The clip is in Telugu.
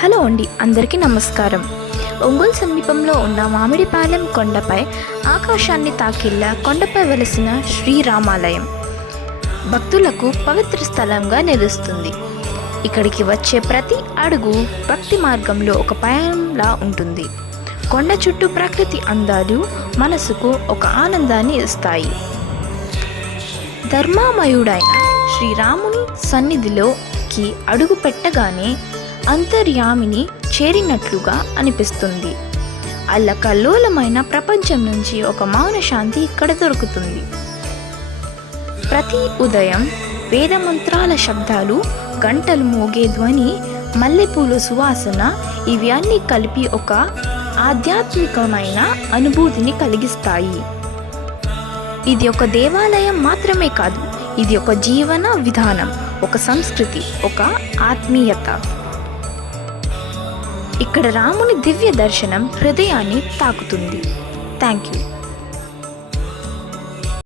హలో అండి, అందరికీ నమస్కారం. ఒంగోలు సమీపంలో ఉన్న మామిడిపాలెం కొండపై ఆకాశాన్ని తాకిల్లా కొండపై వెలసిన శ్రీరామాలయం భక్తులకు పవిత్ర స్థలంగా నిలుస్తుంది. ఇక్కడికి వచ్చే ప్రతి అడుగు భక్తి మార్గంలో ఒక పయనంలా ఉంటుంది. కొండ చుట్టూ ప్రకృతి అందాలు మనసుకు ఒక ఆనందాన్ని ఇస్తాయి. ధర్మామయుడైన శ్రీరాముని సన్నిధిలోకి అడుగు పెట్టగానే అంతర్యామిని చేరినట్లుగా అనిపిస్తుంది. అల్లకల్లోలమైన ప్రపంచం నుంచి ఒక మౌన శాంతి ఇక్కడ దొరుకుతుంది. ప్రతి ఉదయం వేదమంత్రాల శబ్దాలు, గంటలు మోగే ధ్వని, మల్లెపూల సువాసన ఇవి అన్నీ కలిపి ఒక ఆధ్యాత్మికమైన అనుభూతిని కలిగిస్తాయి. ఇది ఒక దేవాలయం మాత్రమే కాదు, ఇది ఒక జీవన విధానం, ఒక సంస్కృతి, ఒక ఆత్మీయత. ఇక్కడ రాముని దివ్య దర్శనం హృదయాన్ని తాకుతుంది. Thank you.